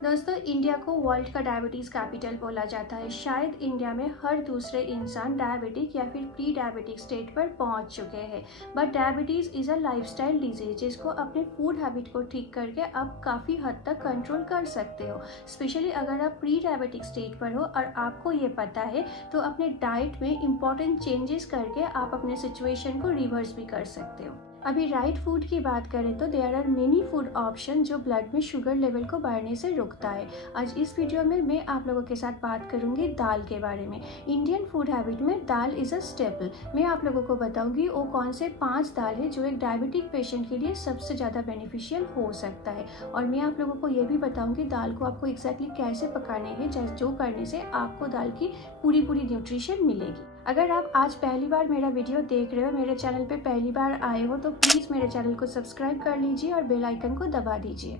दोस्तों, इंडिया को वर्ल्ड का डायबिटीज़ कैपिटल बोला जाता है। शायद इंडिया में हर दूसरे इंसान डायबिटिक या फिर प्री डायबिटिक स्टेट पर पहुंच चुके हैं। But diabetes is a lifestyle disease जिसको अपने फूड हैबिट को ठीक करके आप काफ़ी हद तक कंट्रोल कर सकते हो। स्पेशली अगर आप प्री डायबिटिक स्टेट पर हो और आपको ये पता है तो अपने डाइट में इंपॉर्टेंट चेंजेस करके आप अपने सिचुएशन को रिवर्स भी कर सकते हो। अभी राइट फूड की बात करें तो there are many food option जो ब्लड में शुगर लेवल को बढ़ने से रोकता है। आज इस वीडियो में मैं आप लोगों के साथ बात करूंगी दाल के बारे में। इंडियन फूड हैबिट में दाल इज अ स्टेपल। मैं आप लोगों को बताऊंगी वो कौन से 5 दाल है जो एक डायबिटिक पेशेंट के लिए सबसे ज़्यादा बेनिफिशियल हो सकता है। और मैं आप लोगों को ये भी बताऊंगी दाल को आपको एग्जैक्टली कैसे पकाने हैं, जो करने से आपको दाल की पूरी न्यूट्रिशन मिलेगी। अगर आप आज पहली बार मेरा वीडियो देख रहे हो, मेरे चैनल पे पहली बार आए हो, तो प्लीज़ मेरे चैनल को सब्सक्राइब कर लीजिए और बेल आइकन को दबा दीजिए।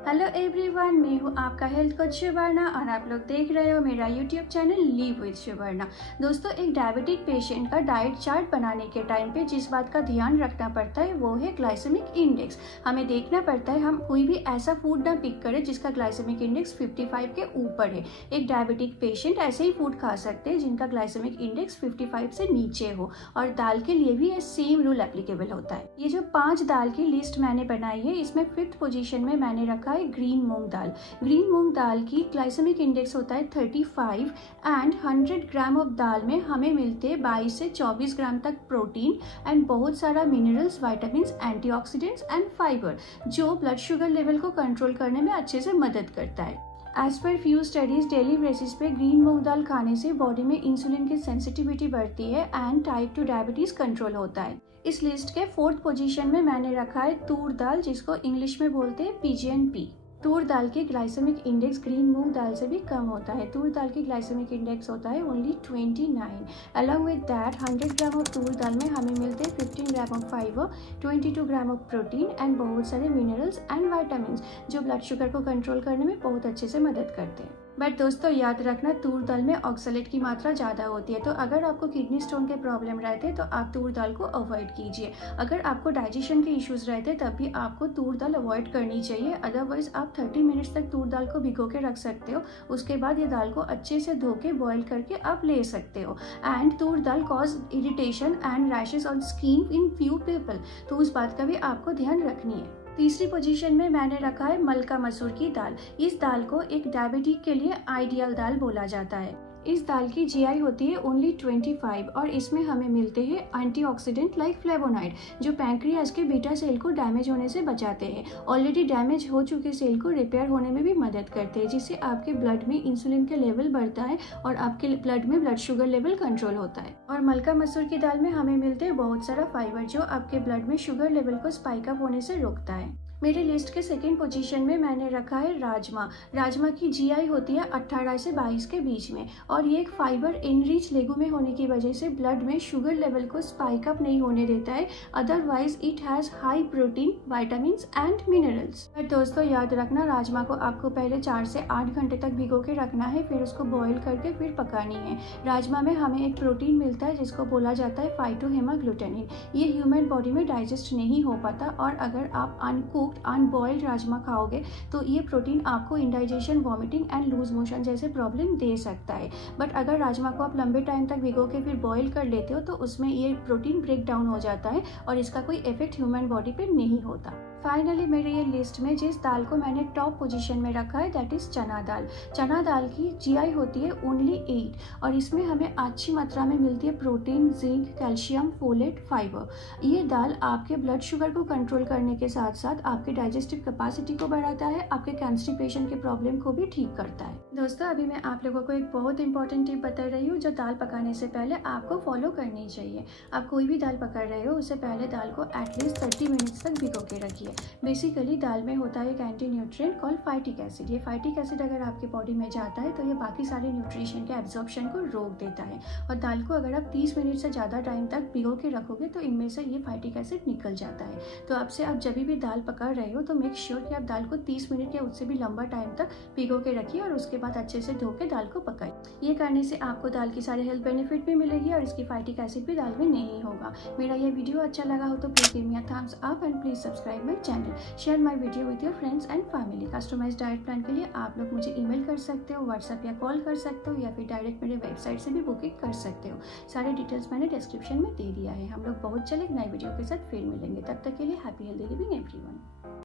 हेलो एवरीवन, मैं हूँ आपका हेल्थ कोच शिवर्णा और आप लोग देख रहे हो मेरा यूट्यूब चैनल लिव विद शिवर्णा। दोस्तों, एक डायबिटिक पेशेंट का डाइट चार्ट बनाने के टाइम पे जिस बात का ध्यान रखना पड़ता है वो है ग्लाइसेमिक इंडेक्स। हमें देखना पड़ता है हम कोई भी ऐसा फूड ना पिक करें जिसका ग्लाइसेमिक इंडेक्स 55 के ऊपर है। एक डायबिटिक पेशेंट ऐसे ही फूड खा सकते हैं जिनका ग्लाइसेमिक इंडेक्स 55 से नीचे हो, और दाल के लिए भी ये सेम रूल एप्लीकेबल होता है। ये जो 5 दाल की लिस्ट मैंने बनाई है, इसमें 5th पोजीशन में मैंने रखा है ग्रीन मूंग दाल। ग्रीन मूंग दाल की ग्लाइसेमिक इंडेक्स होता है 35 एंड 100 ग्राम ऑफ दाल में हमें मिलते हैं 22 से 24 ग्राम तक प्रोटीन एंड बहुत सारा minerals, vitamins, antioxidants and fibre जो ब्लड शुगर लेवल को कंट्रोल करने में अच्छे से मदद करता है। As per few studies daily basis पे ग्रीन मूंग दाल खाने से बॉडी में इंसुलिन की सेंसिटिविटी बढ़ती है एंड टाइप 2 डायबिटीज कंट्रोल होता है। इस लिस्ट के 4th पोजीशन में मैंने रखा है तूर दाल, जिसको इंग्लिश में बोलते हैं PGNP। तूर दाल की ग्लाइसेमिक इंडेक्स ग्रीन मूंग दाल से भी कम होता है। तूर दाल की ग्लाइसेमिक इंडेक्स होता है only 29। Along with that 100 gram of toor dal में हमें मिलते हैं 15 gram of fibre, 22 gram of protein and बहुत सारे मिनरल्स एंड विटामिन्स जो ब्लड शुगर को कंट्रोल करने में बहुत अच्छे से मदद करते हैं। बट दोस्तों, याद रखना तूर दाल में ऑक्सलेट की मात्रा ज़्यादा होती है, तो अगर आपको किडनी स्टोन के प्रॉब्लम रहते हैं तो आप तूर दाल को अवॉइड कीजिए। अगर आपको डाइजेशन के इश्यूज रहते हैं तब भी आपको तूर दाल अवॉइड करनी चाहिए। अदरवाइज आप 30 मिनट्स तक तूर दाल को भिगो के रख सकते हो। उसके बाद ये दाल को अच्छे से धो के बॉयल करके आप ले सकते हो। And Toor dal cause irritation and rashes on skin in few people, तो उस बात का भी आपको ध्यान रखनी है। तीसरी पोजीशन में मैंने रखा है मलका मसूर की दाल। इस दाल को एक डायबिटिक के लिए आइडियल दाल बोला जाता है। इस दाल की GI होती है ओनली 25 और इसमें हमें मिलते हैं एंटीऑक्सीडेंट लाइक फ्लेवोनॉइड जो पैंक्रियाज के बीटा सेल को डैमेज होने से बचाते हैं। ऑलरेडी डैमेज हो चुके सेल को रिपेयर होने में भी मदद करते हैं, जिससे आपके ब्लड में इंसुलिन का लेवल बढ़ता है और आपके ब्लड में ब्लड शुगर लेवल कंट्रोल होता है। और मलका मसूर की दाल में हमें मिलते हैं बहुत सारा फाइबर जो आपके ब्लड में शुगर लेवल को स्पाइक अप होने से रोकता है। मेरे लिस्ट के 2nd पोजीशन में मैंने रखा है राजमा। राजमा की GI होती है 18 से 22 के बीच में, और ये एक फाइबर इनरिच लेगुमे होने की वजह से ब्लड में शुगर लेवल को स्पाइक अप नहीं होने देता है। Otherwise it has high protein, vitamins and minerals. But दोस्तों, याद रखना राजमा को आपको पहले 4 से 8 घंटे तक भिगो के रखना है, फिर उसको बॉईल करके फिर पकानी है। राजमा में हमें एक प्रोटीन मिलता है जिसको बोला जाता है फाइटोहेमाग्लूटिनिन। ये ह्यूमन बॉडी में डाइजेस्ट नहीं हो पाता, और अगर आप अनकुक्ड अनबॉइल्ड राजमा खाओगे तो ये प्रोटीन आपको indigestion, vomiting and loose motion जैसे प्रॉब्लम दे सकता है। बट अगर राजमा को आप लंबे टाइम तक भिगो के फिर बॉईल कर लेते हो तो उसमें ये प्रोटीन ब्रेक डाउन हो जाता है और इसका कोई इफेक्ट ह्यूमन बॉडी पे नहीं होता। फाइनली मेरे ये लिस्ट में जिस दाल को मैंने टॉप पोजीशन में रखा है दैट इज चना दाल। चना दाल की GI होती है ओनली 8 और इसमें हमें अच्छी मात्रा में मिलती है protein, zinc, calcium, folate, fibre. ये दाल आपके ब्लड शुगर को कंट्रोल करने के साथ साथ आपके डाइजेस्टिव कैपेसिटी को बढ़ाता है, आपके कॉन्स्टिपेशन के प्रॉब्लम को भी ठीक करता है। दोस्तों, अभी मैं आप लोगों को एक बहुत इंपॉर्टेंट टिप बता रही हूँ जो दाल पकाने से पहले आपको फॉलो करनी चाहिए। आप कोई भी दाल पका रहे हो उससे पहले दाल को एटलीस्ट 30 मिनट्स तक भिगो के रखिए। है। बेसिकली दाल में होता है एक anti nutrient called phytic acid. ये फाइटिक एसिड अगर आपके बॉडी में जाता है तो ये बाकी सारे न्यूट्रिशन के एब्जॉर्प्शन को रोक देता है। और दाल को अगर आप 30 मिनट से ज़्यादा टाइम तक भिगो के रखोगे तो इनमें से ये फाइटिक एसिड निकल जाता है। तो आपसे आप जब भी दाल पका रहे हो तो मेक श्योर कि आप दाल को 30 मिनट या उससे भी लंबा टाइम तक भिगो के रखिए और उसके बाद अच्छे से धो के दाल को पकाइए। ये करने से आपको दाल की सारे हेल्थ बेनिफिट भी मिलेगी और इसकी फाइटिक एसिड भी दाल में नहीं होगा। मेरा ये वीडियो अच्छा लगा हो तो please give me a thumbs up and please subscribe my channel. Share my video with your friends and family. Customised diet plan के लिए आप लोग मुझे ईमेल कर सकते हो, व्हाट्सएप या कॉल कर सकते हो, या फिर डायरेक्ट मेरे वेबसाइट से भी बुकिंग कर सकते हो। सारे डिटेल्स मैंने डिस्क्रिप्शन में दे दिया है। हम लोग बहुत जल्द एक नई वीडियो के साथ फिर मिलेंगे। तब तक के लिए हैप्पी हेल्दी लिविंग एवरीवन।